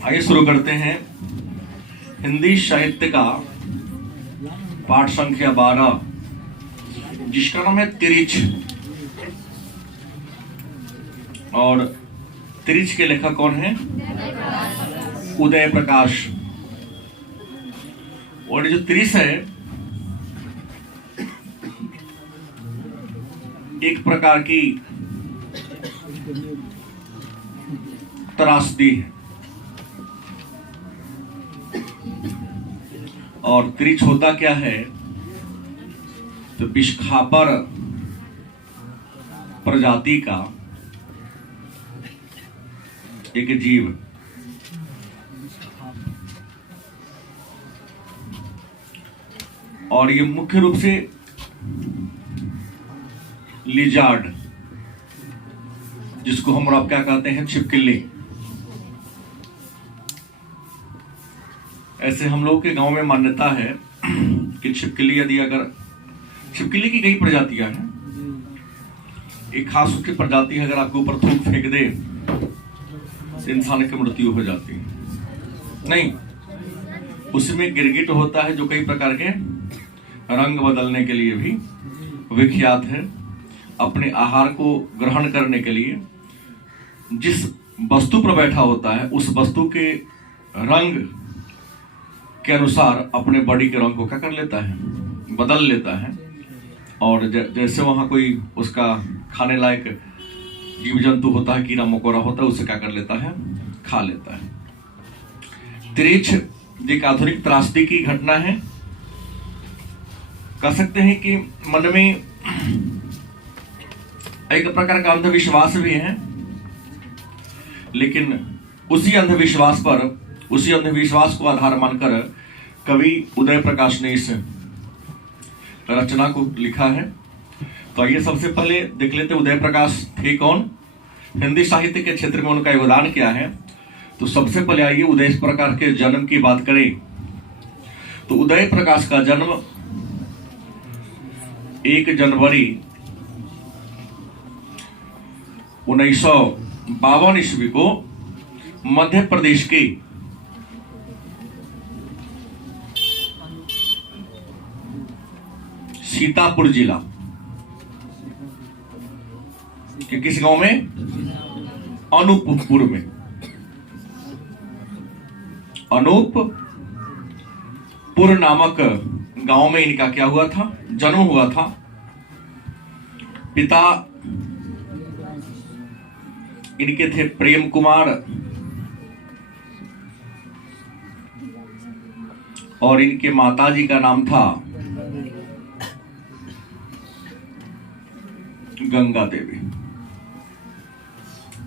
आइए शुरू करते हैं हिंदी साहित्य का पाठ संख्या 12, जिसका नाम है तिरिछ। और तिरिछ के लेखक कौन है? उदय प्रकाश। और ये जो तिरिछ है एक प्रकार की त्रासदी है। और तिरिछ होता क्या है? तो विषखापर प्रजाति का एक जीव, और ये मुख्य रूप से लिजार्ड, जिसको हम और आप क्या कहते हैं, छिपकली। ऐसे हम लोग के गांव में मान्यता है कि छिपकली छिपकली की कई प्रजातियां हैं, एक खास उसकी प्रजाति है, अगर आपके ऊपर थूक फेंक दे तो इंसान की मृत्यु हो जाती है। नहीं, उसमें गिरगिट होता है जो कई प्रकार के रंग बदलने के लिए भी विख्यात है। अपने आहार को ग्रहण करने के लिए जिस वस्तु पर बैठा होता है उस वस्तु के रंग के अनुसार अपने बॉडी के रंग को क्या कर लेता है, बदल लेता है। और जैसे वहां कोई उसका खाने लायक जीव जंतु होता है, कीड़ा मकोड़ा होता है, उसे क्या कर लेता है, खा लेता है। तिरिछ एक आधुनिक त्रासदी की घटना है। कह सकते हैं कि मन में एक प्रकार का अंधविश्वास भी है, लेकिन उसी अंधविश्वास को आधार मानकर कवि उदय प्रकाश ने इस रचना को लिखा है। तो आइए सबसे पहले देख लेते उदय प्रकाश थे कौन, हिंदी साहित्य के क्षेत्र में उनका योगदान क्या है। तो सबसे पहले आइए उदय प्रकाश के जन्म की बात करें। तो उदय प्रकाश का जन्म 1 जनवरी 1952 ईस्वी को मध्य प्रदेश के सीतापुर जिला के किस गांव में? अनूपपुर में। अनूपपुर नामक गांव में इनका क्या हुआ था, जन्म हुआ था। पिता इनके थे प्रेम कुमार, और इनके माताजी का नाम था गंगा देवी।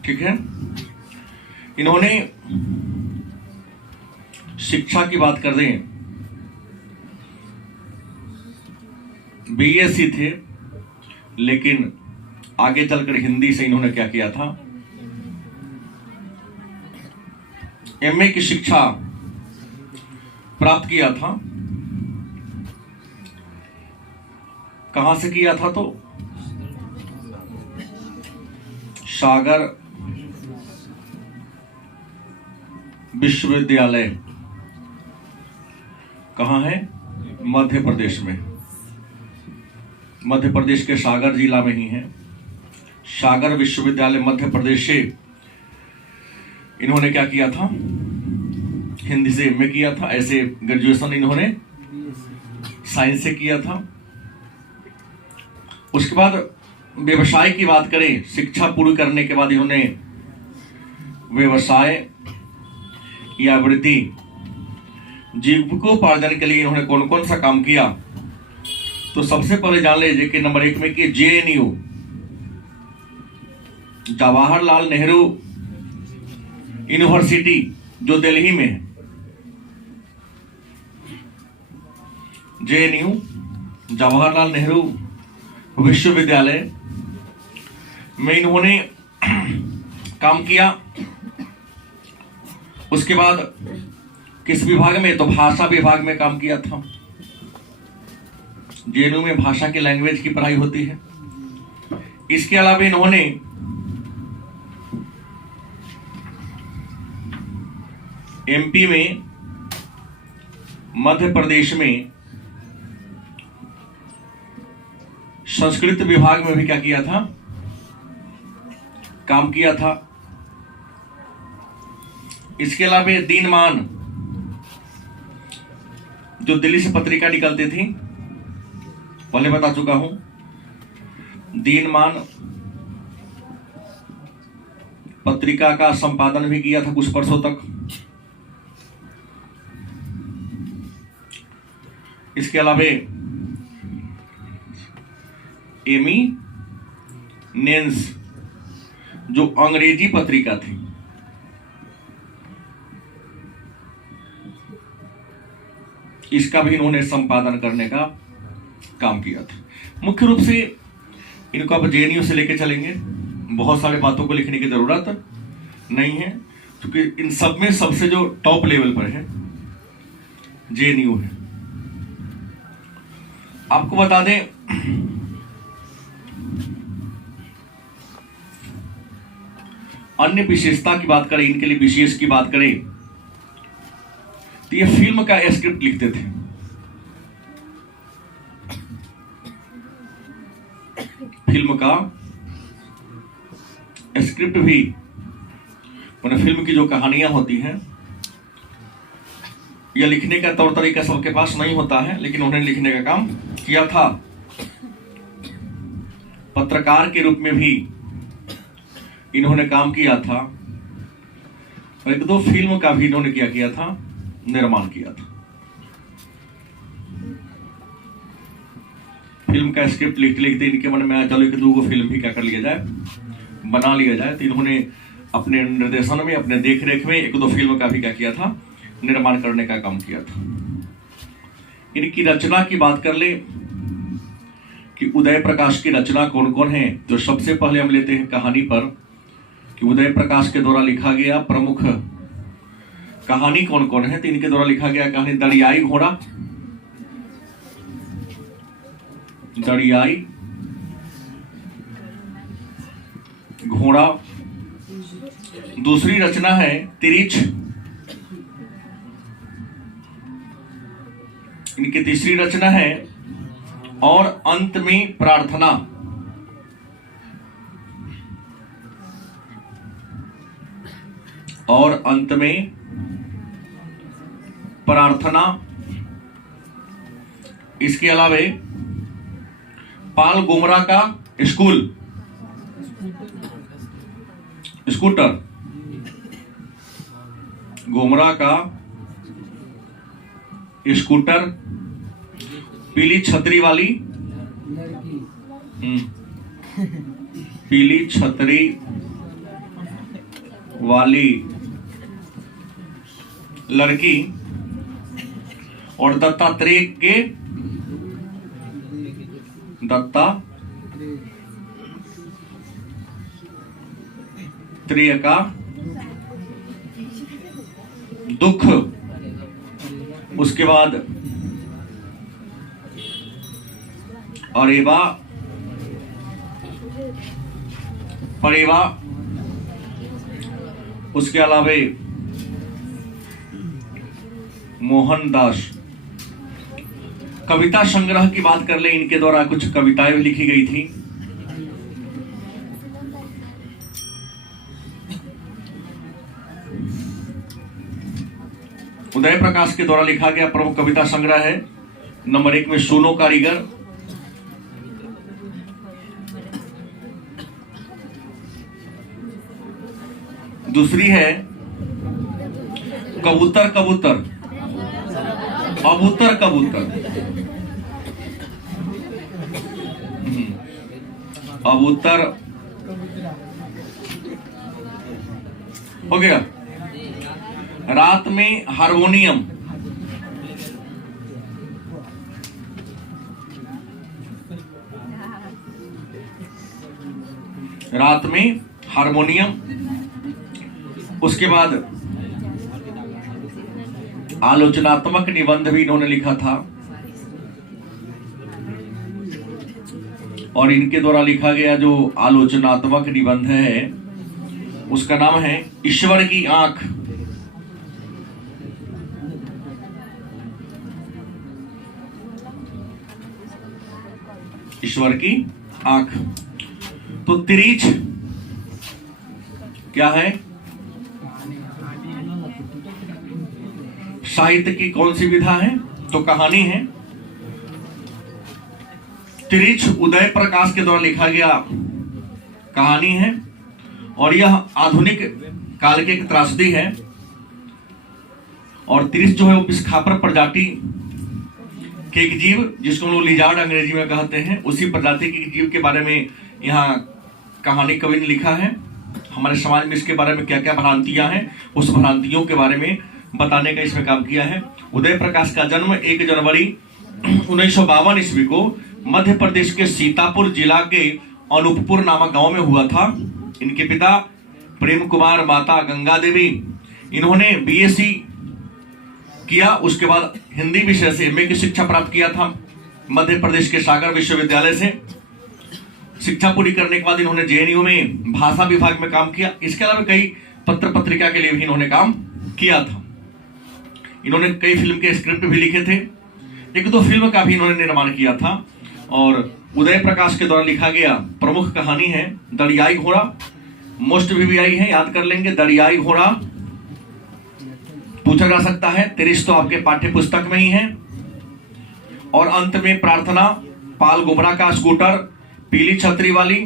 ठीक है। इन्होंने शिक्षा की बात कर दें, बीएससी थे, लेकिन आगे चलकर हिंदी से इन्होंने क्या किया था, एमए की शिक्षा प्राप्त किया था। कहां से किया था? तो सागर विश्वविद्यालय। कहां है? मध्य प्रदेश में। मध्य प्रदेश के सागर जिला में ही है। सागर विश्वविद्यालय मध्य प्रदेश से इन्होंने क्या किया था, हिंदी से एमए किया था। ऐसे ग्रेजुएशन इन्होंने साइंस से किया था। उसके बाद व्यवसाय की बात करें, शिक्षा पूरी करने के बाद इन्होंने व्यवसाय या वृत्ति जीविकोपार्जन के लिए इन्होंने कौन कौन सा काम किया? तो सबसे पहले जान लीजिए कि नंबर 1 में कि जेएनयू, जवाहरलाल नेहरू यूनिवर्सिटी, जो दिल्ली में है। जेएनयू, जवाहरलाल नेहरू विश्वविद्यालय में इन्होंने काम किया। उसके बाद किस विभाग में? तो भाषा विभाग में काम किया था। जेएनयू में भाषा की लैंग्वेज की पढ़ाई होती है। इसके अलावा इन्होंने एमपी में, मध्य प्रदेश में संस्कृत विभाग में भी क्या किया था, काम किया था। इसके अलावा दीनमान, जो दिल्ली से पत्रिका निकलती थी, पहले बता चुका हूं, दीनमान पत्रिका का संपादन भी किया था कुछ वर्षों तक। इसके अलावा एमी नेंस, जो अंग्रेजी पत्रिका थी, इसका भी इन्होंने संपादन करने का काम किया था। मुख्य रूप से इनको आप जेएनयू से लेके चलेंगे, बहुत सारे बातों को लिखने की जरूरत नहीं है, क्योंकि इन सब में सबसे जो टॉप लेवल पर है जेएनयू है। आपको बता दें, अन्य विशेषता की बात करें, इनके लिए विशेष की बात करें, तो ये फिल्म का स्क्रिप्ट लिखते थे। फिल्म का स्क्रिप्ट भी, उन्हें फिल्म की जो कहानियां होती हैं, यह लिखने का तौर तरीका सबके पास नहीं होता है, लेकिन उन्होंने लिखने का काम किया था। पत्रकार के रूप में भी इन्होंने काम किया था, और एक दो फिल्म का भी इन्होंने क्या किया था, निर्माण किया था। फिल्म का स्क्रिप्ट लिखते लिखते इनके मन में आया, चलो एक दो फिल्म भी क्या कर लिया जाए, बना लिया जाए। तो इन्होंने अपने निर्देशन में, अपने देख रेख में एक दो फिल्म का भी क्या किया था, निर्माण करने का काम किया था। इनकी रचना की बात कर ले कि उदय प्रकाश की रचना कौन कौन है, तो सबसे पहले हम लेते हैं कहानी पर कि उदय प्रकाश के द्वारा लिखा गया प्रमुख कहानी कौन कौन है। तो इनके द्वारा लिखा गया कहानी दरियाई घोड़ा, दरियाई घोड़ा। दूसरी रचना है तिरिछ। इनकी तीसरी रचना है और अंत में प्रार्थना। और अंत में प्रार्थना। इसके अलावा पाल गुमरा का स्कूटर, गुमरा का स्कूटर, पीली छतरी वाली पीली छतरी वाली लड़की, और दत्तात्रेय के दत्तात्रेय का दुख। उसके बाद अरेवा परेवा। उसके अलावा मोहनदास। कविता संग्रह की बात कर ले, इनके द्वारा कुछ कविताएं भी लिखी गई थी। उदय प्रकाश के द्वारा लिखा गया प्रमुख कविता संग्रह है नंबर 1 में सोनो कारीगर। दूसरी है कबूतर कबूतर, अबूतर कबूतर, अबूतर हो गया। रात में हारमोनियम, रात में हारमोनियम। उसके बाद आलोचनात्मक निबंध भी इन्होंने लिखा था, और इनके द्वारा लिखा गया जो आलोचनात्मक निबंध है उसका नाम है ईश्वर की आंख। ईश्वर की आंख। तो तिरीच क्या है? साहित्य की कौन सी विधा है? तो कहानी है। तिरीच उदय प्रकाश के द्वारा लिखा गया कहानी है और यह आधुनिक काल की एक त्रासदी है। और तिरीच जो है वो पिस्खापर प्रजाति के एक जीव, जिसको हम लोग लिजार्ड अंग्रेजी में कहते हैं, उसी प्रजाति के जीव के बारे में यहाँ कहानी कवि ने लिखा है। हमारे समाज में इसके बारे में क्या क्या भ्रांतियां हैं, उस भ्रांतियों के बारे में बताने का इसमें काम किया है। उदय प्रकाश का जन्म 1 जनवरी 1952 ईस्वी को मध्य प्रदेश के सीतापुर जिला के अनूपपुर नामक गांव में हुआ था। इनके पिता प्रेम कुमार, माता गंगा देवी। इन्होंने बीएससी किया, उसके बाद हिंदी विषय से एमए की शिक्षा प्राप्त किया था मध्य प्रदेश के सागर विश्वविद्यालय से। शिक्षा पूरी करने के बाद इन्होंने जेएनयू में भाषा विभाग में काम किया। इसके अलावा कई पत्र पत्रिका के लिए भी इन्होंने काम किया था। इन्होंने कई फिल्म के स्क्रिप्ट भी लिखे थे, 1-2 फिल्म का भी इन्होंने निर्माण किया था। और उदय प्रकाश के द्वारा लिखा गया प्रमुख कहानी है दरियाई घोड़ा। मोस्ट वीवीआई है, याद कर लेंगे। दरियाई घोड़ा पूछा जा सकता है। तिरीच तो आपके पाठ्य पुस्तक में ही है। और अंत में प्रार्थना, पाल गुमरा का स्कूटर, पीली छतरी वाली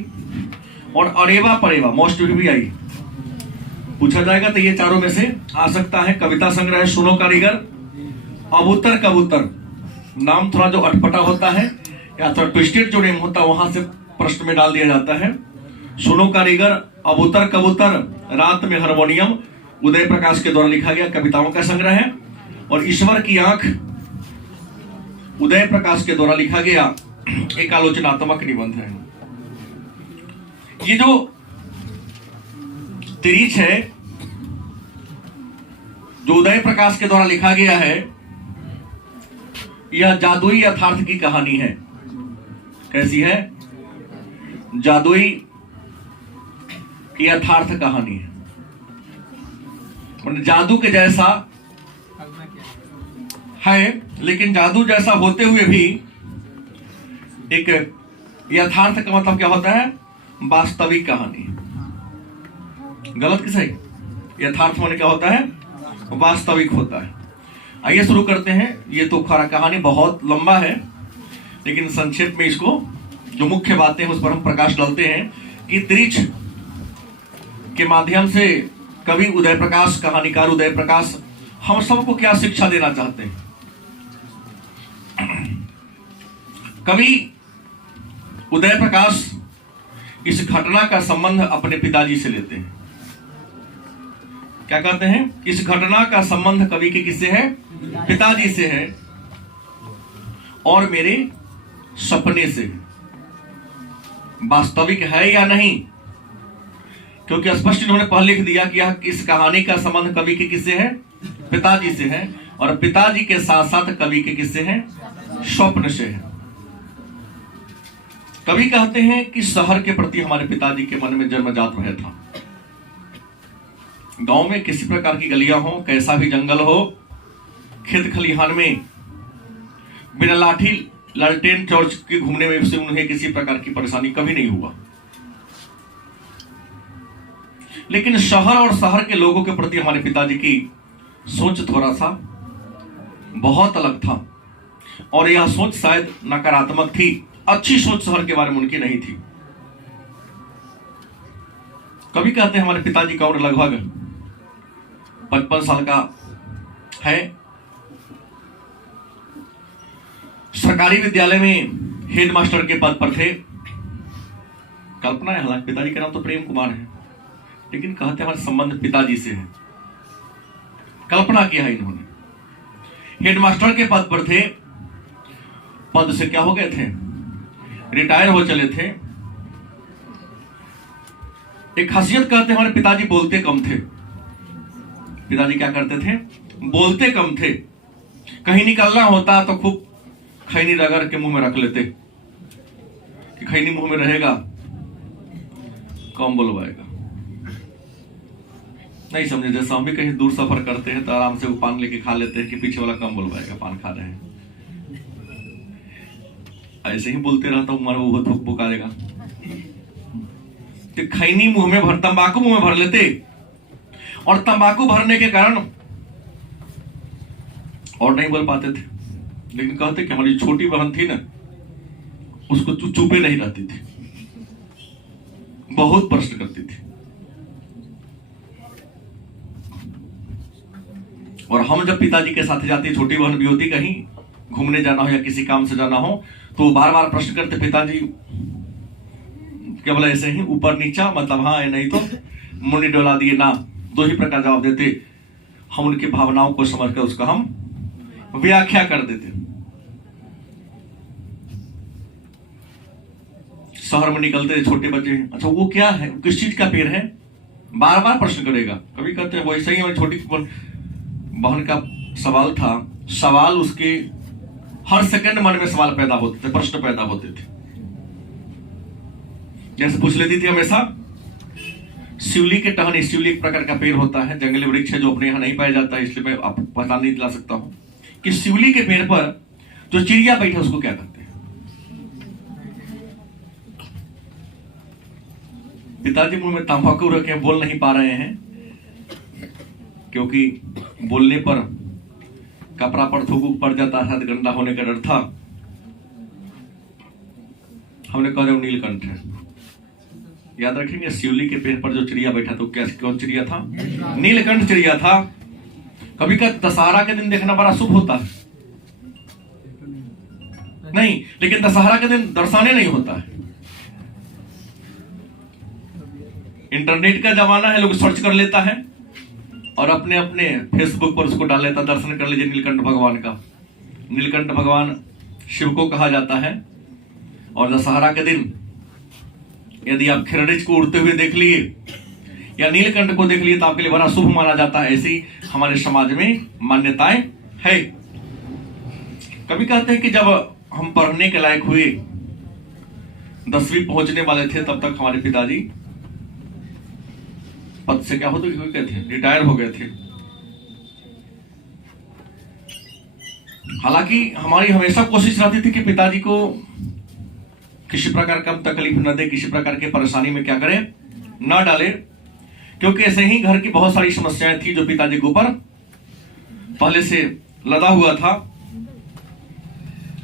और अरेवा परेवा मोस्ट वीवीआई पूछा जाएगा तो ये चारों में से आ सकता है। कविता संग्रह सुनो कारीगर, अबूतर कबूतर, नाम थोड़ा जो अटपटा होता है या थोड़ा ट्विस्टेड जो नेम होता है वहां से प्रश्न में डाल दिया जाता है। सुनो कारीगर, अबूतर कबूतर, रात में हारमोनियम उदय प्रकाश के द्वारा लिखा गया कविताओं का संग्रह है। और ईश्वर की आंख उदय प्रकाश के द्वारा लिखा गया एक आलोचनात्मक निबंध है। ये जो तिरीच है, जो उदय प्रकाश के द्वारा लिखा गया है, यह जादुई यथार्थ की कहानी है। कैसी है? जादुई यथार्थ कहानी है। जादू के जैसा है, लेकिन जादू जैसा होते हुए भी एक यथार्थ का मतलब क्या होता है? वास्तविक कहानी। गलत कि सही? यथार्थ माने क्या होता है? वास्तविक होता है। आइए शुरू करते हैं। ये तो खरा कहानी बहुत लंबा है, लेकिन संक्षेप में इसको जो मुख्य बातें हैं उस पर हम प्रकाश डालते हैं कि तिरीच के माध्यम से कवि उदय प्रकाश, कहानीकार उदय प्रकाश हम सबको क्या शिक्षा देना चाहते हैं। कवि उदय प्रकाश इस घटना का संबंध अपने पिताजी से लेते हैं। क्या कहते हैं? इस घटना का संबंध कवि के किससे है? पिताजी से है और मेरे सपने से। वास्तविक है या नहीं? क्योंकि स्पष्ट इन्होंने पहले लिख दिया कि यह इस कहानी का संबंध कवि के किससे है? पिताजी से है। और पिताजी के साथ साथ कवि के किससे है? स्वप्न से है। कवि कहते हैं कि शहर के प्रति हमारे पिताजी के मन में जन्मजात भय था। गांव में किसी प्रकार की गलियां हो, कैसा भी जंगल हो, खेत खलिहान में बिना लाठी लालटेन टॉर्च के घूमने में से उन्हें किसी प्रकार की परेशानी कभी नहीं हुआ। लेकिन शहर और शहर के लोगों के प्रति हमारे पिताजी की सोच थोड़ा सा बहुत अलग था। और यह सोच शायद नकारात्मक थी। अच्छी सोच शहर के बारे में उनकी नहीं थी। कभी कहते हैं हमारे पिताजी का उम्र लगभग 55 साल का है। सरकारी विद्यालय में हेडमास्टर के पद पर थे। कल्पना है, हालांकि पिताजी का नाम तो प्रेम कुमार है, लेकिन कहते हैं हमारे संबंध पिताजी से है। कल्पना किया है इन्होंने। हेडमास्टर के पद पर थे, पद से क्या हो गए थे? रिटायर हो चले थे। एक खासियत कहते हैं हमारे पिताजी बोलते कम थे। पिताजी क्या करते थे? बोलते कम थे। कहीं निकलना होता तो खूब खैनी रगड़ के मुंह में रख लेते कि खैनी मुंह में रहेगा, कम बोलवाएगा। नहीं समझे? जैसे हम भी कहीं दूर सफर करते हैं तो आराम से वो पान लेके खा लेते हैं कि पीछे वाला कम बोलवाएगा, पान खा रहे हैं। ऐसे ही बोलते रहता हूँ, मारो वो थूक पुकारेगा। तो खैनी मुंह में भर, तंबाकू मुंह में भर लेते, और तंबाकू भरने के कारण और नहीं बोल पाते थे, लेकिन कहते कि हमारी छोटी बहन थी ना, उसको चुपे नहीं रहती थी, बहुत प्रश्न करती थी। और हम जब पिताजी के साथ जाते, छोटी बहन भी होती, कहीं घूमने जाना हो या किसी काम से जाना हो, तो बार बार प्रश्न करते, पिताजी केवल ऐसे ही ऊपर नीचा, मतलब हाँ या नहीं, तो मुंडी डोला दिए ना, दो ही प्रकार जवाब देते। हम उनकी भावनाओं को समझकर उसका हम व्याख्या कर देते। शहर में निकलते छोटे बच्चे, अच्छा वो क्या है, किस चीज का पेड़ है, बार बार प्रश्न करेगा। कभी कहते हैं वैसे ही, छोटी बहन का सवाल था, सवाल उसके हर सेकंड मन में सवाल पैदा होते थे, प्रश्न पैदा होते थे। जैसे पूछ लेती थी हमेशा, शिवली के टहनी, शिवली एक प्रकार का पेड़ होता है, जंगली वृक्ष है जो अपने यहाँ नहीं पाया जाता है, इसलिए मैं आपको पता नहीं दिला सकता हूं कि शिवली के पेड़ पर जो चिड़िया बैठे उसको क्या कहते हैं। पिताजी मुंह में तंबाकू रखे, बोल नहीं पा रहे हैं, क्योंकि बोलने पर कपड़ा पर थूक पड़ जाता था, गंदा होने का डर था। हमने कहा वो नीलकंठ है। याद रखेंगे, शिवली के पेड़ पर जो चिड़िया बैठा था, क्या कौन चिड़िया था? नीलकंठ चिड़िया था। कभी का दशहरा के दिन देखना बड़ा शुभ होता है, नहीं, लेकिन दशहरा के दिन दर्शाने नहीं होता है। इंटरनेट का जमाना है, लोग सर्च कर लेता है और अपने अपने फेसबुक पर उसको डाल लेता, दर्शन कर लीजिए नीलकंठ भगवान का। नीलकंठ भगवान शिव को कहा जाता है। और दशहरा के दिन यदि आप खिरड़िज को उड़ते हुए देख लिए या नीलकंठ को देख लिए तो आपके लिए बड़ा शुभ माना जाता है। ऐसी हमारे समाज में मान्यताएं है। कभी कहते हैं कि जब हम पढ़ने के लायक हुए, 10वीं पहुंचने वाले थे, तब तक हमारे पिताजी पद से क्या होते थे, रिटायर हो गए थे। हालांकि हमारी हमेशा कोशिश रहती थी कि पिताजी को किसी प्रकार का तकलीफ न दे, किसी प्रकार के परेशानी में क्या करें, न डाले, क्योंकि ऐसे ही घर की बहुत सारी समस्याएं थी जो पिताजी के ऊपर पहले से लदा हुआ था।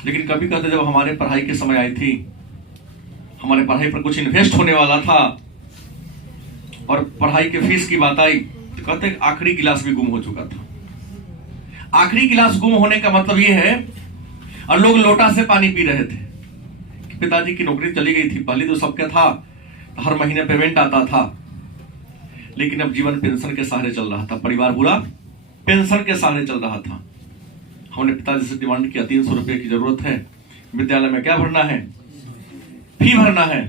लेकिन कभी कहते जब हमारे पढ़ाई के समय आई थी, हमारे पढ़ाई पर कुछ इन्वेस्ट होने वाला था और पढ़ाई के फीस की बात आई, तो कहते आखिरी गिलास भी गुम हो चुका था। आखिरी गिलास गुम होने का मतलब ये है, और लोग लोटा से पानी पी रहे थे। पिताजी की नौकरी चली गई थी, पहले तो सबका था, हर महीने पेमेंट आता था, लेकिन अब जीवन पेंशन के सहारे चल रहा था, परिवार पूरा पेंशन के सहारे चल रहा था। हमने पिताजी से डिमांड किया, 300 रुपए की जरूरत है, विद्यालय में क्या भरना है, फी भरना है।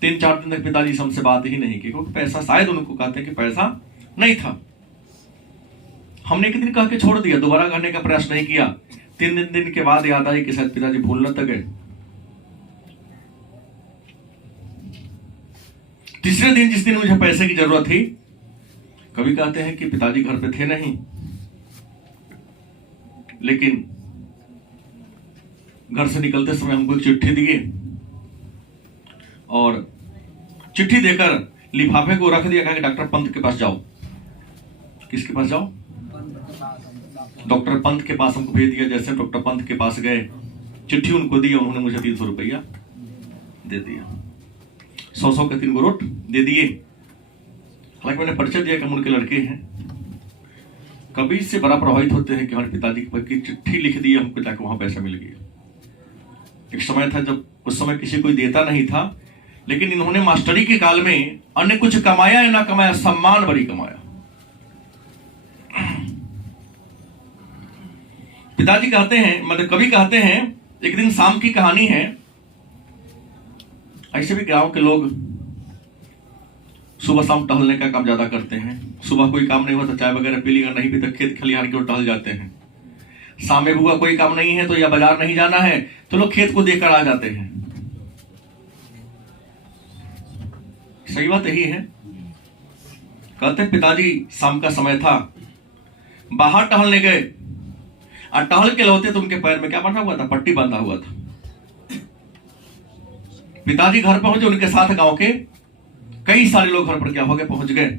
3-4 दिन तक पिताजी से हमसे बात ही नहीं की, क्योंकि पैसा, शायद उनको कहते हैं कि पैसा नहीं था। हमने एक दिन कह के छोड़ दिया, दोबारा करने का प्रयास नहीं किया। 3 दिन के बाद याद आई कि शायद पिताजी भूल न तक गए। तीसरे दिन, जिस दिन मुझे पैसे की जरूरत थी, कभी कहते हैं कि पिताजी घर पे थे नहीं, लेकिन घर से निकलते समय हमको एक चिट्ठी दिए और चिट्ठी देकर लिफाफे को रख दिया, कहा कि डॉक्टर पंत के पास जाओ। किसके पास जाओ? डॉक्टर पंत के पास हमको भेज दिया। जैसे डॉक्टर पंत के पास गए, चिट्ठी उनको दी, उन्होंने मुझे 300 रुपया दे दिया। 100 के 3 नोट दे दिए। हालांकि मैंने परिचय दिया कि हम उनके लड़के हैं। कभी इससे बड़ा प्रभावित होते हैं कि हमारे पिताजी की चिट्ठी लिख दी, हमको जाकर वहां पैसा मिल गया। एक समय था जब उस समय किसी कोई देता नहीं था, लेकिन इन्होंने मास्टरी के काल में अन्य कुछ कमाया या ना कमाया, सम्मान बड़ी कमाया। पिताजी कहते हैं, मतलब कभी कहते हैं, एक दिन शाम की कहानी है। ऐसे भी गांव के लोग सुबह शाम टहलने का काम ज्यादा करते हैं। सुबह कोई काम नहीं हुआ तो चाय वगैरह पी लिया, नहीं पी तो खेत खलिहान की ओर टहल जाते हैं। शाम में हुआ कोई काम नहीं है तो या बाजार नहीं जाना है तो लोग खेत को देखकर आ जाते हैं। सही बात यही है। कहते पिताजी शाम का समय था, बाहर टहलने गए और टहल के लौटे तो उनके पैर में क्या बंधा हुआ था? पट्टी बंधा हुआ था। पिताजी घर पहुंचे, उनके साथ गांव के कई सारे लोग घर पर क्या हो गए, पहुंच गए।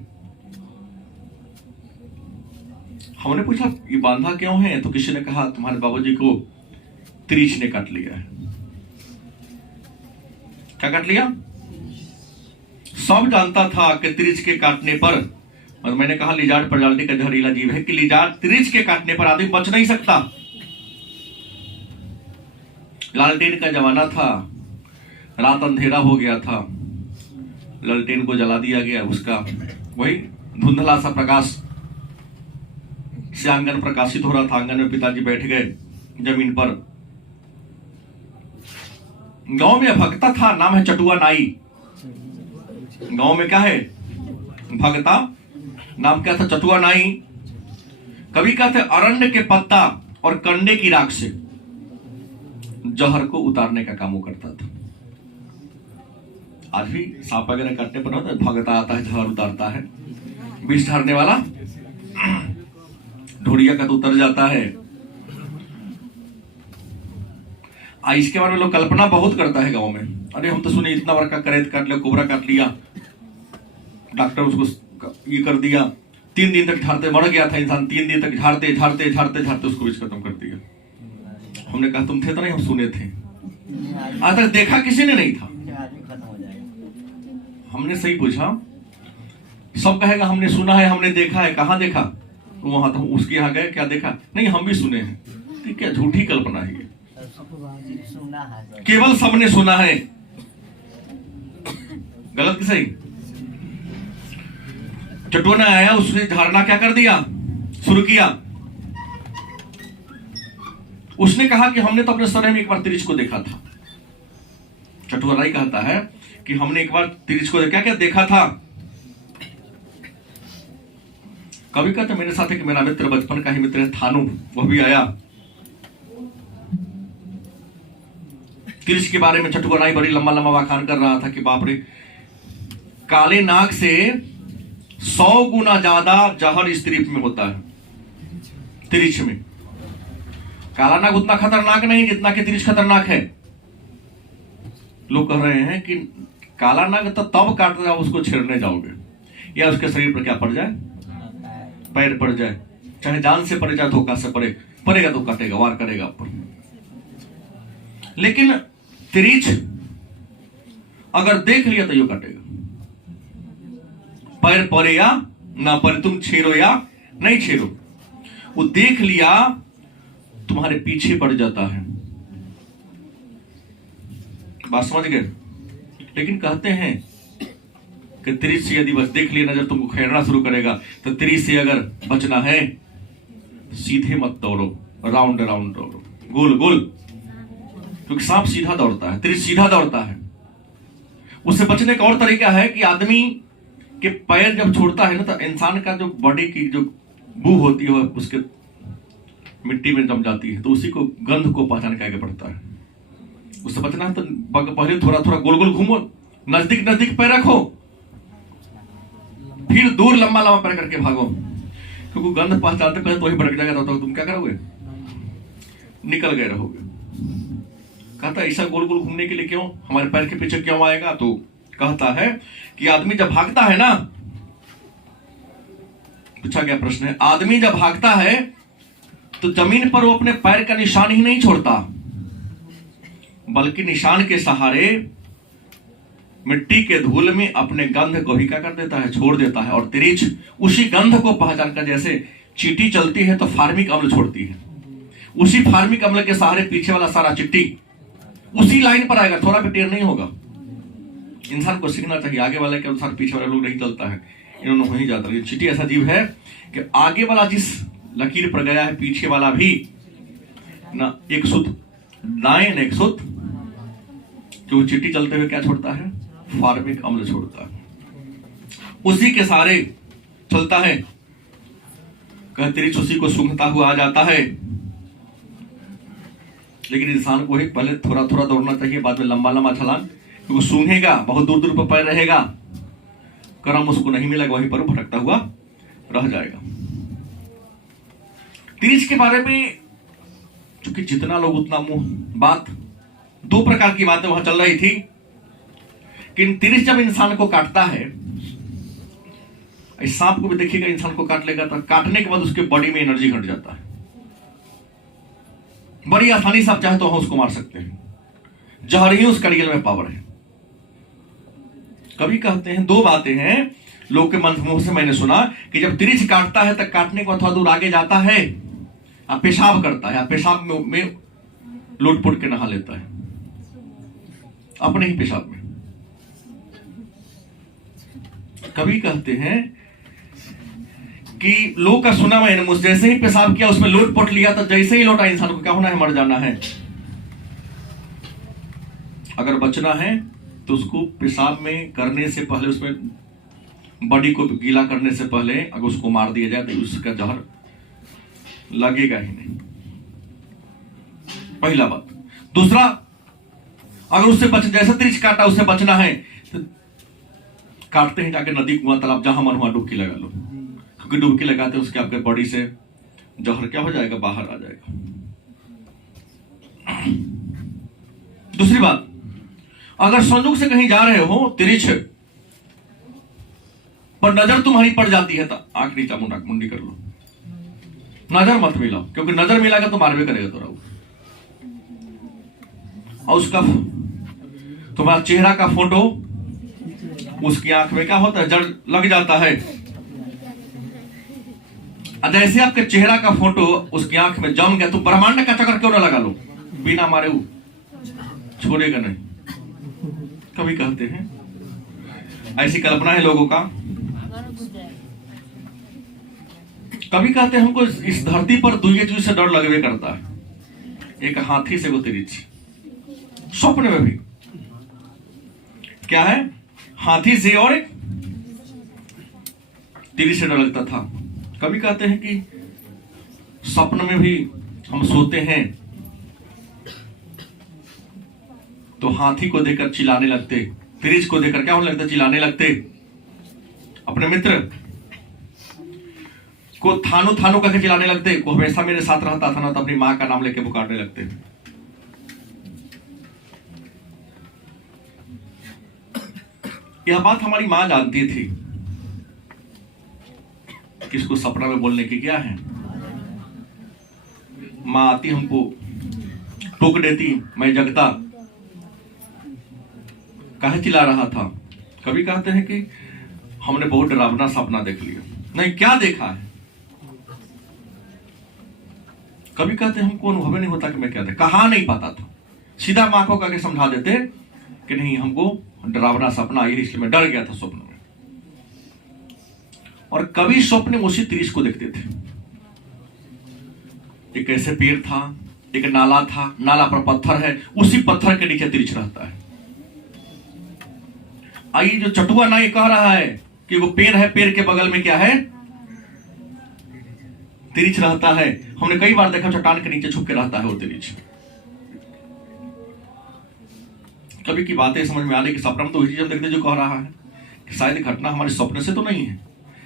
हमने पूछा ये बांधा क्यों है, तो किसी ने कहा तुम्हारे बाबूजी को तिरिच ने काट लिया है। क्या काट लिया? सब जानता था कि तिरिच के काटने पर, और मैंने कहा लिजार्ड प्रजाति का जहरीला जीव है कि लिजार्ड तिरिच के काटने पर आदमी बच नहीं सकता। लालटेन का जमाना था, रात अंधेरा हो गया था, लालटेन को जला दिया गया, उसका वही धुंधला सा प्रकाश से आंगन प्रकाशित हो रहा था। आंगन में पिताजी बैठ गए जमीन पर। गांव में भगता था, नाम है चटुआ नाई। गांव में क्या है? भगता, नाम क्या था? चटुआ नाई। कभी कहते अरण्य के पत्ता और कंडे की राख से जहर को उतारने का काम वो करता था। आज भी सांप वगैरह काटने पर होता है, भगता आता है, जहर उतारता है, विष झाड़ने वाला। ढोड़िया का तो उतर जाता है। इसके बारे में लोग कल्पना बहुत करता है गांव में। अरे हम तो सुने इतना बड़ा करेत काट लिया, कोबरा काट लिया, डॉक्टर उसको ये कर दिया, 3 दिन तक झाड़ते, मर गया था इंसान, 3 दिन तक झाड़ते झाड़ते झाड़ते झाड़ते उसको विष खत्म कर दिया। हमने कहा तुम थे तो नहीं? हम सुने थे, आज तक देखा किसी ने नहीं था। हमने सही पूछा, सब कहेगा हमने सुना है, हमने देखा है। कहाँ देखा? वहां तो उसके यहाँ गए, क्या देखा? नहीं हम भी सुने हैं। तो क्या झूठी कल्पना है ये? केवल सबने सुना है, गलत कि सही? चटुआ ने आया, उसने झाड़ना क्या कर दिया, शुरू किया। उसने कहा कि हमने तो अपने सर में एक बार तिरिच को देखा था। चटुआ राई कहता है कि हमने एक बार तिरिच को क्या क्या देखा था। कभी कहते मेरे साथ एक मेरा मित्र, बचपन का ही मित्र है थानू, वो भी आया। तिरिच के बारे में चटुआ राई बड़ी लंबा लंबा वाखान कर रहा था कि बाप रे, काले नाग से 100 गुना ज्यादा जहर इस तिरिच में होता है। तिरिच में काला नाग उतना खतरनाक नहीं जितना कि तिरिच खतरनाक है। लोग कह रहे हैं कि काला नाग तो तब काट जाओ उसको छेड़ने जाओगे, या उसके शरीर पर क्या पड़ जाए, पैर पड़ जाए, चाहे जान से पड़े चाहे धोखा से पड़े, पड़ेगा तो काटेगा, वार करेगा ऊपर। लेकिन तिरिच अगर देख लिया तो यो काटेगा, पैर पड़े या ना पड़े, तुम छेड़ो या नहीं छेड़ो, वो देख लिया तुम्हारे पीछे पड़ जाता है। बात समझ गए? लेकिन कहते हैं कि तिरिच से यदि बस देख लिया नजर तुमको खेलना शुरू करेगा, तो तिरिच से अगर बचना है सीधे मत दौड़ो, राउंड राउंड दौड़ो, गोल गोल, क्योंकि सांप सीधा दौड़ता है, तिरिच सीधा दौड़ता है। उससे बचने का और तरीका है कि आदमी के पैर जब छोड़ता है ना, तो इंसान का जो बॉडी की जो बू होती है उसके मिट्टी में जम जाती है, तो उसी को गंध को पहचान के आगे बढ़ता है। उससे बचना है तो पहले थोड़ा थोड़ा गोल गोल घूमो, नजदीक नजदीक पैर रखो, फिर दूर लंबा लंबा पैर करके भागो, क्योंकि गंध पहचानते पहले तो ही भड़क जाएगा, तो तुम क्या करोगे, निकल गए रहोगे। कहता ऐसा गोल गोल घूमने के लिए क्यों, हमारे पैर के पीछे क्यों आएगा? तो कहता है कि आदमी जब भागता है ना, पूछा गया प्रश्न है, आदमी जब भागता है तो जमीन पर वो अपने पैर का निशान ही नहीं छोड़ता, बल्कि निशान के सहारे मिट्टी के धूल में अपने गंध को भी क्या कर देता है, छोड़ देता है। और तिरिच उसी गंध को पहचान कर, जैसे चींटी चलती है तो फार्मिक अम्ल छोड़ती है, उसी फार्मिक अम्ल के सहारे पीछे वाला सारा चिट्टी उसी लाइन पर आएगा, थोड़ा भी टेढ़ नहीं होगा। इंसान को सीखना चाहिए, आगे वाले के अनुसार पीछे वाले लोग नहीं चलता है, इन्होंने वहीं जाता है। चींटी ऐसा जीव है कि आगे वाला जिस लकीर पर गया है, पीछे वाला भी ना एक सुत दाएं न एक सुत, जो चींटी चलते हुए क्या छोड़ता है, फार्मिक अम्ल छोड़ता है, उसी के सहारे चलता है। तिरिच उसी को सूंघता हुआ आ जाता है। लेकिन इंसान को एक पहले थोड़ा थोड़ा दौड़ना चाहिए, बाद में लंबा लंबा छलांग, क्योंकि सूंघेगा बहुत दूर दूर पर पैर रहेगा, क्रम उसको नहीं मिलेगा, वहीं पर भटकता हुआ रह जाएगा। तिरिच के बारे में चूंकि जितना लोग उतना मुंह बात, 2 प्रकार की बातें वहां चल रही थी। कि तिरिच जब इंसान को काटता है, इस सांप को भी देखिएगा, इंसान को काट लेगा तो काटने के बाद उसके बॉडी में एनर्जी घट जाता है। बड़ी आसानी से आप चाहे तो उसको मार सकते हैं, जहर ही उसका रियल में पावर है। कभी कहते हैं, दो बातें हैं लोग के मन मुंह से मैंने सुना कि जब तिरिच काटता है तब काटने के बाद थोड़ा दूर आगे जाता है, आप पेशाब करता है, आप पेशाब में लूट-पुट के नहा लेता है, अपने ही पेशाब में। कभी कहते हैं कि लोग का सुना मैंने, मुझ जैसे ही पेशाब किया उसमें लोट-पोट लिया तो जैसे ही लौटा इंसान को क्या होना है, मर जाना है। अगर बचना है तो उसको पेशाब में करने से पहले, उसमें बॉडी को गीला करने से पहले अगर उसको मार दिया जाए तो उसका जहर लगेगा ही नहीं, पहला बात। दूसरा, अगर उससे बच, जैसे तिरिच काटा उससे बचना है तो काटते ही जाके नदी, कुआं, तालाब, जहां मन वहां डुबकी लगा लो, क्योंकि डुबकी लगाते उसके आपके बॉडी से जहर क्या हो जाएगा, बाहर आ जाएगा। दूसरी बात, अगर संयोग से कहीं जा रहे हो तिरिच पर नजर तुम्हारी पड़ जाती है तो आंख नीचा मुंडी कर लो, नजर मत मिलाओ, क्योंकि नजर मिलाएगा तो मारवे करेगा तो रहो। और उसका तुम्हारा चेहरा का फोटो उसकी आंख में क्या होता है, जड़ लग जाता है। जैसे आपके चेहरा का फोटो उसकी आंख में जम गया तो ब्रह्मांड का चक्कर क्यों ना लगा लो, बिना मारे वो छोड़ेगा नहीं। कभी कहते हैं, ऐसी कल्पना है लोगों का। कभी कहते हैं हमको इस धरती पर दुई चीज से डर लगवे करता है, एक हाथी से, वो तिरिच। स्वप्न में भी क्या है, हाथी से और तिरिच से डर लगता था। कभी कहते हैं कि स्वप्न में भी हम सोते हैं तो हाथी को देखकर चिल्लाने लगते, तिरिच को देखकर क्या होने लगता, चिल्लाने लगते। अपने मित्र को थानू थानू करके चिल्लाने लगते, को हमेशा मेरे साथ रहता था ना, तो अपनी मां का नाम लेके पुकारने लगते। यह बात हमारी मां जानती थी, किसको सपना में बोलने की क्या है। मां आती, हमको टोक देती, मैं जगता, कहे चिल्ला रहा था। कभी कहते हैं कि हमने बहुत डरावना सपना देख लिया। नहीं, क्या देखा है? कभी कहते हैं हमको अनुभव नहीं होता कि मैं क्या देखा, कहा नहीं पाता था। सीधा मां को करके समझा देते कि नहीं, हमको डरावना सपना आई, इसलिए मैं डर गया था स्वप्न में। और कभी स्वप्न में उसी तिरिच को देखते थे। एक ऐसे पेड़ था, एक नाला था, नाला पर पत्थर है, उसी पत्थर के नीचे तिरिच रहता है। आई जो चटुआ ना ये कह रहा है कि वो पेड़ है, पेड़ के बगल में क्या है, तिरिच रहता है। हमने कई बार देखा चट्टान के नीचे छुप के रहता है वो तिरिच। कभी की बातें समझ में आ रही कि सपना में तो वही चीज देखते जो कह रहा है कि शायद घटना हमारे सपने से तो नहीं है,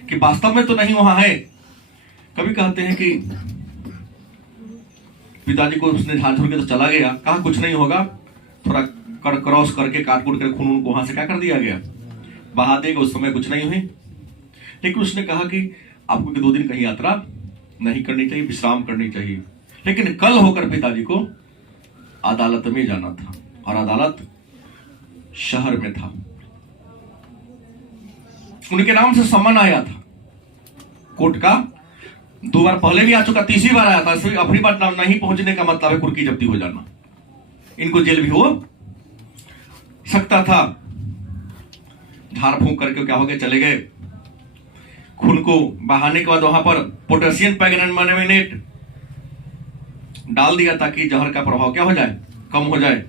कि वास्तव में तो नहीं वहां है। कभी कहते हैं कि पिताजी को उसने झाड़ के तो चला गया, कहा कुछ नहीं होगा, थोड़ा क्रॉस करके काट कूट कर खून को वहां से क्या कर दिया गया, बहा देगा, उस समय कुछ नहीं हुई। लेकिन उसने कहा कि आपको 2 दिन कहीं यात्रा नहीं करनी चाहिए, विश्राम करनी चाहिए। लेकिन कल होकर पिताजी को अदालत में जाना था, और अदालत शहर में था। उनके नाम से सम्मन आया था कोर्ट का, 2 बार पहले भी आ चुका, 3री बार आया था। अपनी बात नहीं पहुंचने का मतलब है कुर्की जब्ती हो जाना, इनको जेल भी हो सकता था। झाड़ फूंक करके क्या हो गया, चले गए। खून को बहाने के बाद वहां पर पोटेशियम परमैंगनेट डाल दिया ताकि जहर का प्रभाव क्या हो जाए, कम हो जाए।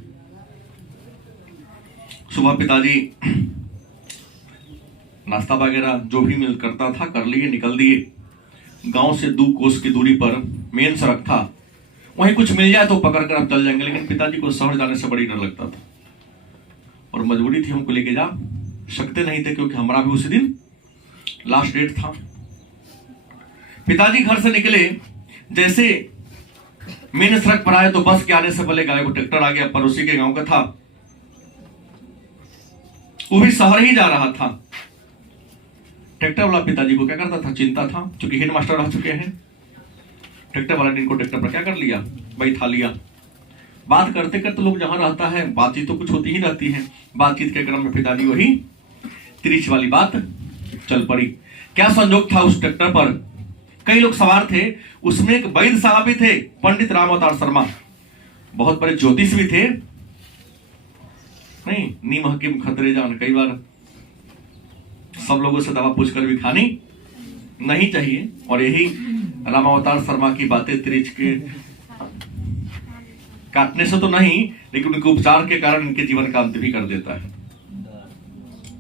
सुबह पिताजी नाश्ता वगैरह जो भी मिल करता था कर लिए, निकल दिए। गांव से 2 कोस की दूरी पर मेन सड़क था, वहीं कुछ मिल जाए तो पकड़ कर आप चल जाएंगे। लेकिन पिताजी को शहर जाने से बड़ी डर लगता था और मजबूरी थी, हमको लेके जा सकते नहीं थे क्योंकि हमारा भी उसी दिन लास्ट डेट था। पिताजी घर से निकले, जैसे मेन सड़क पर आए तो बस के आने से पहले गाय को ट्रैक्टर आ गया, पड़ोसी के गांव का था। वो भी शहर ही जा रहा था। ट्रैक्टर वाला पिताजी को क्या करता था, चिंता था, क्योंकि हेड मास्टर रह चुके हैं। ट्रैक्टर वाला ने इनको ट्रैक्टर पर क्या कर लिया, बैठा लिया। बात करते करते लोग जहां रहता है बातचीत तो कुछ होती ही रहती है। बातचीत के क्रम में पिताजी वही तिरिच वाली बात चल पड़ी। क्या संजोग था, उस ट्रैक्टर पर कई लोग सवार थे, उसमें एक वैद्य साहब भी थे, पंडित राम अवतार शर्मा, बहुत बड़े ज्योतिष भी थे। नहीं, नीम हकीम खतरे जान, कई बार सब लोगों से दवा पूछकर भी खानी नहीं चाहिए। और यही राम अवतार शर्मा की बातें तिरिच के काटने से तो नहीं, लेकिन उनके उपचार के कारण इनके जीवन का अंत भी कर देता है।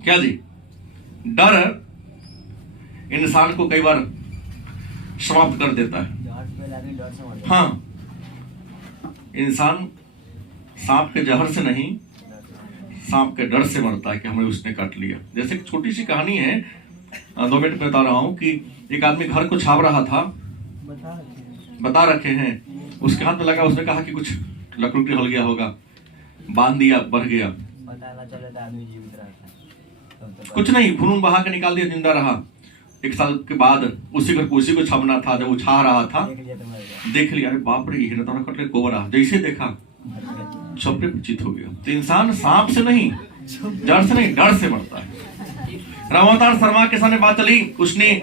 क्या जी, डर इंसान को कई बार समाप्त कर देता है। हाँ, इंसान सांप के जहर से नहीं, सांप के डर से मरता है कि हमें उसने काट लिया। जैसे एक छोटी सी कहानी है, 2 मिनट में बता रहा हूं कि एक आदमी घर को छाप रहा था, बता रखे हैं, उसके हाथ में लगा, उसने कहा कि कुछ लकड़ी हल गया होगा, बांध दिया, बढ़ गया, कुछ नहीं, खून बहा के निकाल दिया, जिंदा रहा। 1 साल के बाद उसी घर को उसी को छापना था। जब वो छा रहा था देख लिया, अरे बाप रे, ये तो कटले कोबरा, जैसे देखा छपरे चित हो गया। तो इंसान सांप से नहीं, जड़ से नहीं, डर से मरता है। राम अवतार शर्मा के सामने बात चली, उसने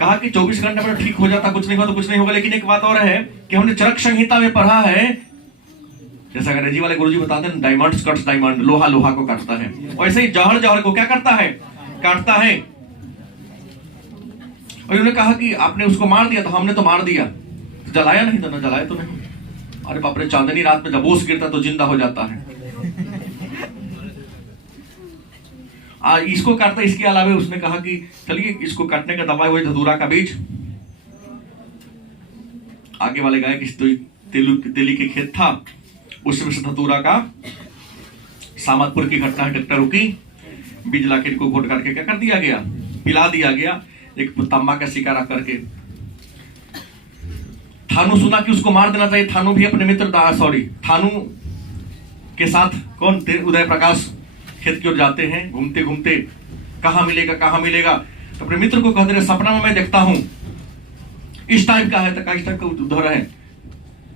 कहा कि 24 घंटे में ठीक हो जाता, कुछ नहीं हुआ तो कुछ नहीं होगा। लेकिन एक बात और है कि हमने चरक संहिता में पढ़ा है, जैसा अंग्रेजी वाले गुरुजी बताते हैं, डायमंड कट्स डायमंड, लोहा लोहा को काटता है, वैसे ही जहर जहर को क्या करता है, काटता है। और उन्होंने कहा कि आपने उसको मार दिया, तो हमने तो मार दिया, जलाया नहीं था ना, जलाया तो नहीं। अरे बाप रे, चांदनी रात में जब ओस गिरता तो जिंदा हो जाता है। इसको काटता। इसके अलावा उसने कहा कि चलिए इसको काटने का दवा हुई धतूरा का बीज। आगे वाले गाय की तेली के खेत था, उसमें से धतूरा का, सामतपुर की घटना है, ट्रैक्टर रुकी, बीज लाके इनको घोट करके क्या कर दिया गया, पिला दिया गया, एक तंबा का शिकार करके। थानू सुना कि उसको मार देना चाहिए, थानू भी अपने मित्र थानू के साथ कौन, उदय प्रकाश खेत की ओर जाते हैं, घूमते घूमते कहां मिलेगा कहां मिलेगा, तो अपने मित्र को कहते रहे, सपना में मैं देखता हूं इस टाइप का है, तो इस टाइप का उधर है।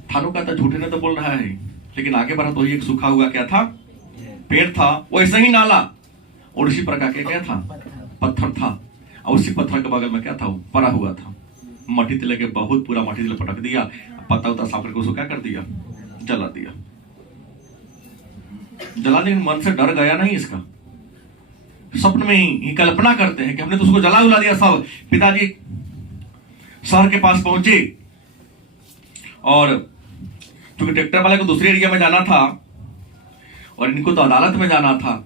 थानू कहता झूठे ने तो बोल रहा है, लेकिन आगे बढ़ा तो एक सूखा हुआ क्या था, पेड़ था, वैसे ही नाला, और उसी प्रकार के क्या था, पत्थर था, और उसी पत्थर के बगल में क्या था, वो पड़ा हुआ था। मट्टी तिले के बहुत पूरा मट्टी तिले पटक दिया, पत्ता उता साफ करके उसको क्या कर दिया, जला दिया। जलाने के मन से डर गया नहीं इसका, स्वप्न में ही कल्पना करते हैं कि हमने तो उसको जला उला दिया सब। पिताजी शहर के पास पहुंचे, और क्योंकि ट्रैक्टर वाले को दूसरे एरिया में जाना था और इनको तो अदालत में जाना था,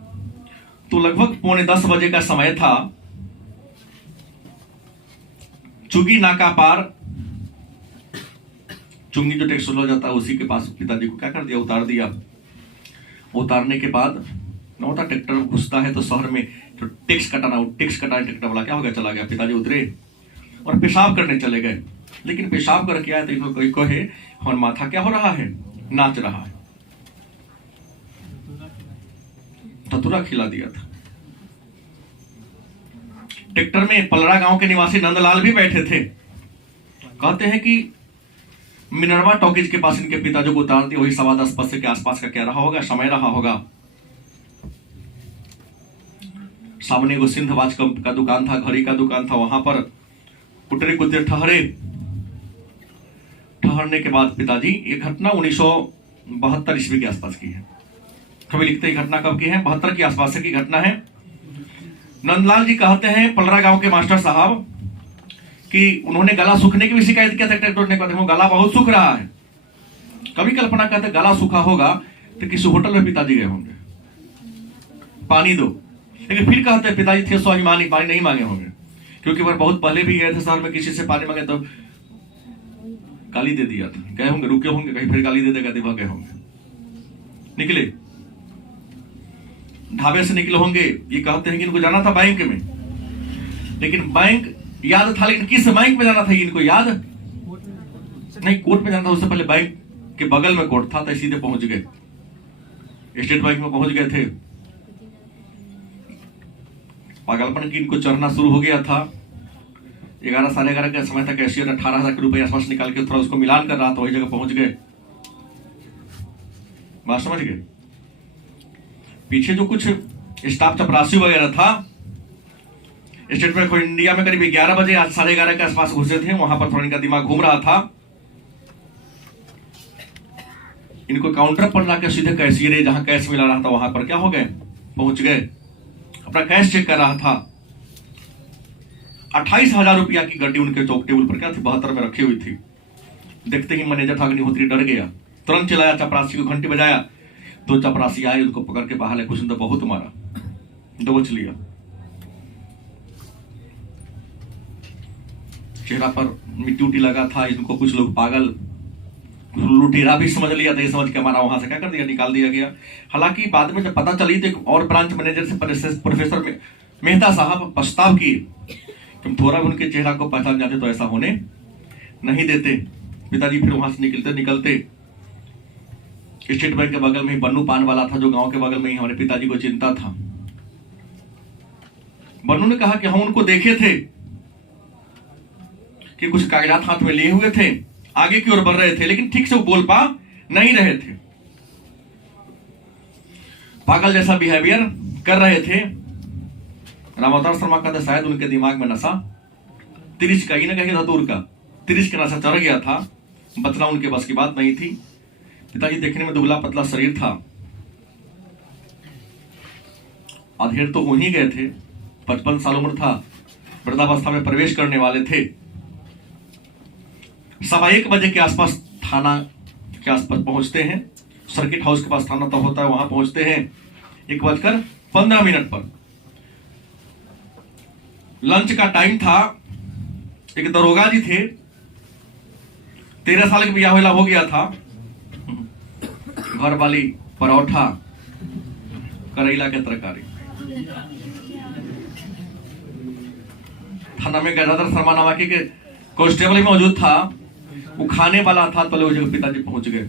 तो लगभग 9:45 बजे का समय था। चुंगी नाका पार, चुंगी जो टैक्स हो जाता है उसी के पास पिताजी को क्या कर दिया, उतार दिया। उतारने के बाद न होता, ट्रैक्टर घुसता है तो शहर में तो टैक्स कटाना, टैक्स कटाने, ट्रैक्टर वाला क्या हो गया, चला गया। पिताजी उतरे और पेशाब करने चले गए, लेकिन पेशाब करके आए तो इनको कोई कहे, और माथा क्या हो रहा है, नाच रहा है, धतूरा खिला दिया था। ट्रैक्टर में पलरा गांव के निवासी नंदलाल भी बैठे थे। कहते हैं कि मिनरवा टॉकीज के पास इनके पिताजी को उतार दिया, वही 10:15 के आसपास का क्या रहा होगा, समय रहा होगा। सामने को सिंध वाच का दुकान था, घड़ी का दुकान था, वहां पर उतरे कुछ देर ठहरने के बाद पिताजी, ये घटना 1972 ईस्वी के आसपास की है, कभी लिखते ही घटना कब की है, 72 के आसपास की घटना है। नंदलाल जी कहते हैं पलरा गांव के मास्टर साहब कि उन्होंने गला सूखने की भी शिकायत किया था ट्रैक्टर ने, कहते हैं गला बहुत सूख रहा है। कभी कल्पना करते गला सूखा होगा तो किसी होटल में पिताजी गए होंगे, पानी दो। लेकिन फिर कहते हैं पिताजी थे स्वाभिमानी, पानी नहीं मांगे होंगे, क्योंकि वह बहुत पहले भी गए थे शहर में, किसी से पानी मांगे तो गाली दे दिया था, गए होंगे, रुके होंगे, कहीं फिर गाली दे देगा, दिमाग गए होंगे, निकले ढाबे से निकले होंगे। ये कहते हैं कि इनको जाना था बैंक में, लेकिन बैंक याद था, लेकिन किस बैंक में जाना था इनको याद नहीं, कोर्ट में जाना था। उससे पहले बैंक के बगल में कोर्ट था, तो सीधे पहुंच गए, स्टेट बैंक में पहुंच गए थे। पागलपन की इनको चढ़ना शुरू हो गया था। 11 साढ़े 11 के समय तक कैशियर 18,000 के रुपए आसपास निकाल के थोड़ा उसको मिलान कर रहा था, वही जगह पहुंच गए। बात समझ गए? पीछे जो कुछ स्टाफ चपरासी वगैरह था, स्टेट बैंक ऑफ इंडिया में करीब 11 बजे आज साढ़े 11 के आसपास घुसे थे। वहां पर थोड़ा इनका दिमाग घूम रहा था। इनको काउंटर पर लाकर सीधे कैशियर जहां कैश मिला रहा था वहां पर क्या हो गए, पहुंच गए। अपना कैश चेक कर रहा था। 28,000 रुपया की गड्डी उनके चौक टेबल पर क्या थी, 72 में रखी हुई थी। देखते ही मैनेजर था अग्निहोत्री डर गया, तुरंत चलाया, चपरासी को घंटी बजाया। तो चपरासी आए, उनको पकड़ के बाहर ले, कुछ तो बहुत मारा, दबोच लिया। चेहरा पर मिट्टी उट्टी लगा था। इनको कुछ लोग पागल लुटेरा भी समझ लिया था। ये समझ के हमारा वहां से क्या कर दिया, निकाल दिया गया। हालांकि बाद में जब पता चली तो और ब्रांच मैनेजर से प्रोफेसर मेहता साहब प्रस्ताव किए कि हम थोड़ा भी उनके चेहरा को पहचान जाते तो ऐसा होने नहीं देते। पिताजी फिर वहां से निकलते स्टेट बैंक के बगल में ही बन्नू पान वाला था, जो गांव के बगल में ही हमारे पिताजी को चिंता था। बन्नू ने कहा कि हम उनको देखे थे कि कुछ कागजात हाथ में लिए हुए थे, आगे की ओर बढ़ रहे थे, लेकिन ठीक से वो बोल पा नहीं रहे थे। पागल जैसा बिहेवियर कर रहे थे। रामावतार शर्मा का तो शायद उनके दिमाग में नशा तिरिश का ही ना कहीं धतूर का तिरिश का नशा चढ़ गया था। बचना उनके बस की बात नहीं थी। पिताजी देखने में दुबला पतला शरीर था। अधेड़ तो हो ही गए थे, 55 साल उम्र था, वृद्धावस्था में प्रवेश करने वाले थे। 1:15 बजे के आसपास थाना के आसपास पहुंचते हैं। सर्किट हाउस के पास थाना तो होता है, वहां पहुंचते हैं 1:15 पर। लंच का टाइम था। एक दरोगा जी थे, 13 साल के बियाह हो गया था। घर वाली परोठा, करेला के तरकारी। थाना में गदाधर शर्मा नामा के कांस्टेबल भी मौजूद था। वो खाने वाला था तो लोग पिताजी पहुंच गए।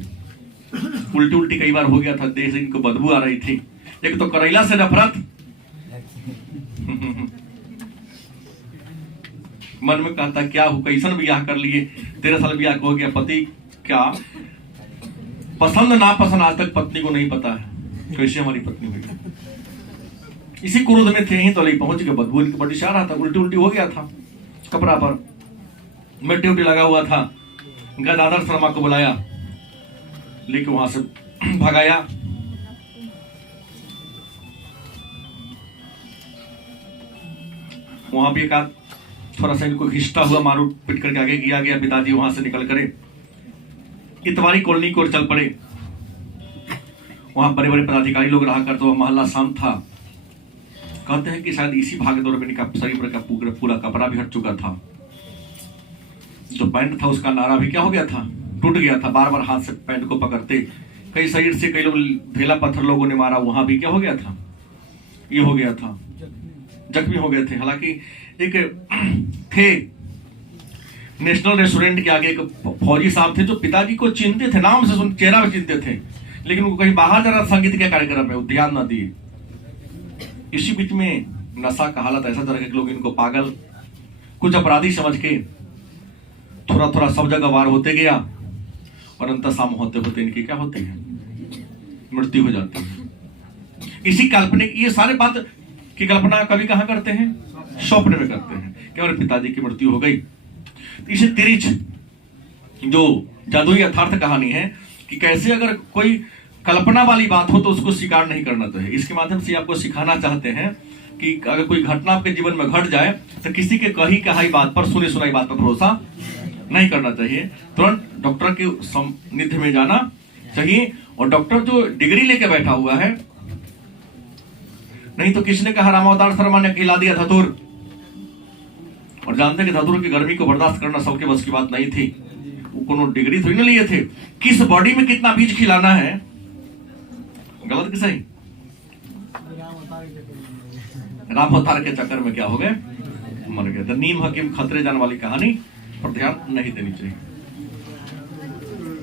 उल्टी उल्टी कई बार हो गया था, देह से इनको बदबू आ रही थी। एक तो करेला से नफरत, मन में कहता क्या हो, कैसन ब्याह कर लिए, 13 साल ब्याह हो गया। पति क्या पसंद ना पसंद आज तक पत्नी को नहीं पता है कैसे हमारी पत्नी हुई। इसी क्रोध में थे ही तो ले पहुंच गए। बदबू इनकी बड़ी शाह रहा था, उल्टी उल्टी हो गया था, कपड़ा पर मिट्टी उट्टी लगा हुआ था। गदाधर शर्मा को बुलाया, लेके वहां से भगाया। वहां भी एक आध थोड़ा सा इनको घिसता हुआ मारू पिट करके आगे किया गया। पिताजी वहां से निकल करे इतवारी कॉलोनी की ओर चल पड़े। वहां बड़े बड़े पदाधिकारी लोग रहा करते हुआ मोहल्ला शांत था। कहते हैं कि शायद इसी भाग दौड़ में इनका शरीर पर का पूरा कपड़ा भी हट चुका था। जो पैंट था उसका नारा भी क्या हो गया था, टूट गया था। बार बार हाथ से पैंट को पकड़ते, कई शरीर से कई लोग ढेला पत्थर लोगों ने मारा, वहां भी क्या हो गया था, ये हो गया था, जख्मी हो गए थे। हालांकि एक थे नेशनल रेस्टोरेंट के आगे एक फौजी साहब थे जो पिताजी को चिनते थे, नाम से चेहरा भी चिनते थे, लेकिन वो कहीं बाहर जरा संगीत के कार्यक्रम में ध्यान न दिए। इसी बीच में नशा का हालत ऐसा तरह के लोग इनको पागल, कुछ अपराधी समझ के थोड़ा थोड़ा सब जगह वार होते गया और अंतशाम होते होते इनकी क्या होती है, मृत्यु हो जाती है। इसी काल्पनिक, ये सारे बात की कल्पना कभी कहां करते हैं, स्वप्न में करते हैं कि हमारे पिताजी की मृत्यु हो गई। इसे तिरिच जो जादुई यथार्थ कहानी है कि कैसे अगर कोई कल्पना वाली बात हो तो उसको स्वीकार नहीं करना चाहिए। इसके माध्यम से आपको सिखाना चाहते हैं कि अगर कोई घटना आपके जीवन में घट जाए तो किसी के कही बात पर, सुनी सुनाई बात पर भरोसा नहीं करना चाहिए। तुरंत डॉक्टर के सानिध्य में जाना चाहिए। और डॉक्टर जो डिग्री लेके बैठा हुआ है, नहीं तो किसने कहा रामावतार शर्मा ने खिला दिया धतूर, और जानते कि धतूर की गर्मी को बर्दाश्त करना सबके बस की बात नहीं थी। वो कोनो डिग्री थोड़ी ना लिए थे। किस बॉडी में कितना बीज खिलाना है, गलत कि सही? राम अवतार के चक्कर में क्या हो गए, मर गए। तो नीम हकीम खतरे जाने वाली कहानी पर ध्यान नहीं देनी चाहिए।